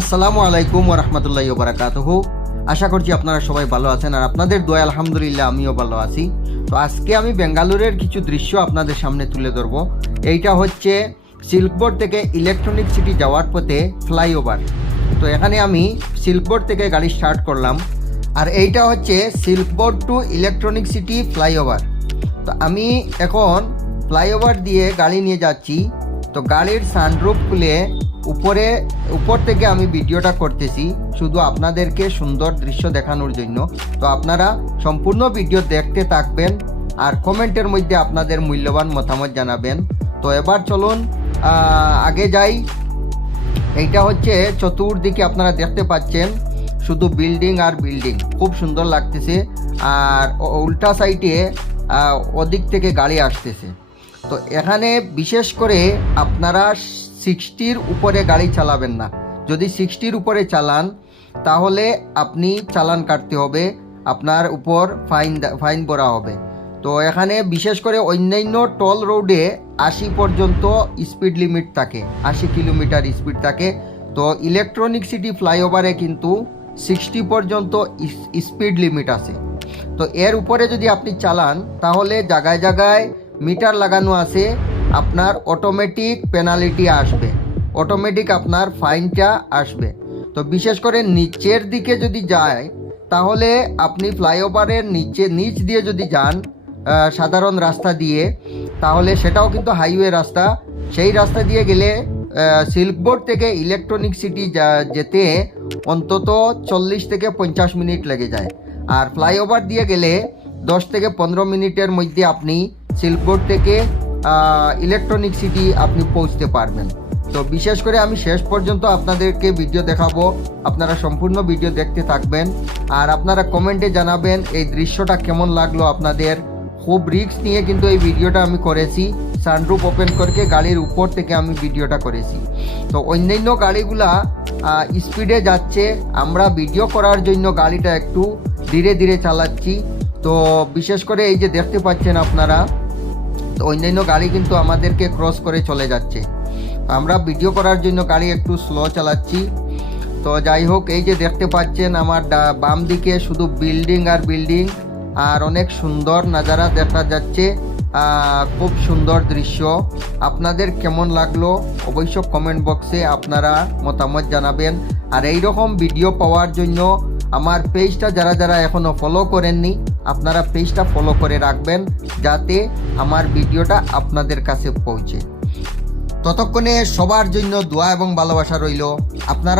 আসসালামু আলাইকুম ওয়া রাহমাতুল্লাহি ওয়া বারাকাতুহু। আশা করছি আপনারা সবাই ভালো আছেন, আর আপনাদের দোয়া আলহামদুলিল্লাহ আমিও ভালো আছি। তো আজকে আমি বেঙ্গালুরের কিছু দৃশ্য আপনাদের সামনে তুলে ধরবো। এইটা হচ্ছে সিল্কবোর্ড থেকে ইলেকট্রনিক সিটি যাওয়ার পথে ফ্লাইওভার। তো এখানে আমি সিল্কবোর্ড থেকে গাড়ি স্টার্ট করলাম, আর এইটা হচ্ছে সিল্কবোর্ড টু ইলেকট্রনিক সিটি ফ্লাইওভার। তো আমি এখন ফ্লাইওভার দিয়ে গাড়ি নিয়ে যাচ্ছি। তো গাড়ির সানরুফ খুলে উপর থেকে আমি ভিডিওটা করতেছি শুধু আপনাদেরকে সুন্দর দৃশ্য দেখানোর জন্য। তো আপনারা সম্পূর্ণ ভিডিও দেখতে থাকবেন আর কমেন্টের মধ্যে আপনাদের মূল্যবান মতামত জানাবেন। তো এবার চলুন আগে যাই। এইটা হচ্ছে চতুর্দিকে আপনারা দেখতে পাচ্ছেন শুধু বিল্ডিং আর বিল্ডিং, খুব সুন্দর লাগতেছে। আর উল্টা সাইডে ওদিক থেকে গাড়ি আসতেছে। তো এখানে বিশেষ করে আপনারা 60-র উপরে গাড়ি চালাবেন না। যদি 60-র উপরে চালান তাহলে আপনি চালান কাটতে হবে, আপনার উপর ফাইন ভরা হবে। তো এখানে বিশেষ করে অন্যান্য টোল রোডে 80 পর্যন্ত স্পিড লিমিট থাকে, 80 কিলোমিটার স্পিড থাকে। তো ইলেকট্রনিক সিটি ফ্লাইওভারে কিন্তু 60 পর্যন্ত স্পিড লিমিট আছে। তো এর উপরে যদি আপনি চালান তাহলে জায়গায় জায়গায় মিটার লাগানো আছে, আপনার অটোমেটিক পেনাল্টি আসবে, অটোমেটিক আপনার ফাইনটা আসবে। তো বিশেষ করে নিচের দিকে যদি যায় তাহলে আপনি ফ্লাইওভারের নিচ দিয়ে যদি যান সাধারণ রাস্তা দিয়ে, তাহলে সেটাও কিন্তু হাইওয়ে রাস্তা। সেই রাস্তা দিয়ে গেলে সিল্কবোর্ড থেকে ইলেকট্রনিক সিটি যেতে অন্তত 40 থেকে 50 মিনিট লেগে যায়। আর ফ্লাইওভার দিয়ে গেলে 10 থেকে 15 মিনিটের মধ্যে আপনি সিল্কবোর্ড থেকে ইলেকট্রনিক সিটি আপনি পৌঁছতে পারবেন। তো বিশেষ করে আমি শেষ পর্যন্ত আপনাদেরকে ভিডিও দেখাবো, আপনারা সম্পূর্ণ ভিডিও দেখতে থাকবেন। আর আপনারা কমেন্টে জানাবেন এই দৃশ্যটা কেমন লাগলো আপনাদের। খুব রিস্ক নিয়ে কিন্তু এই ভিডিওটা আমি করেছি, সানরুফ ওপেন করে গাড়ির উপর থেকে আমি ভিডিওটা করেছি। তো অন্যান্য গাড়িগুলা স্পিডে যাচ্ছে, আমরা ভিডিও করার জন্য গাড়িটা একটু ধীরে ধীরে চালাচ্ছি। তো বিশেষ করে এই যে দেখতে পাচ্ছেন আপনারা, তো অন্যান্য গাড়ি কিন্তু আমাদেরকে ক্রস করে চলে যাচ্ছে, আমরা ভিডিও করার জন্য গাড়ি একটু স্লো চালাচ্ছি। তো যাই হোক, এই যে দেখতে পাচ্ছেন আমার বাম দিকে শুধু বিল্ডিং আর বিল্ডিং, আর অনেক সুন্দর নাজারা দেখা যাচ্ছে, খুব সুন্দর দৃশ্য। আপনাদের কেমন লাগলো অবশ্য কমেন্ট বক্সে আপনারা মতামত জানাবেন। আর এই রকম ভিডিও পাওয়ার জন্য আমার পেজটা যারা এখনও ফলো করেননি আপনারা পেজটা ফলো করে রাখবেন, যাতে আমার ভিডিওটা আপনাদের কাছে পৌঁছে। ততক্ষণে সবার জন্য দোয়া এবং ভালোবাসা রইল। আপনারা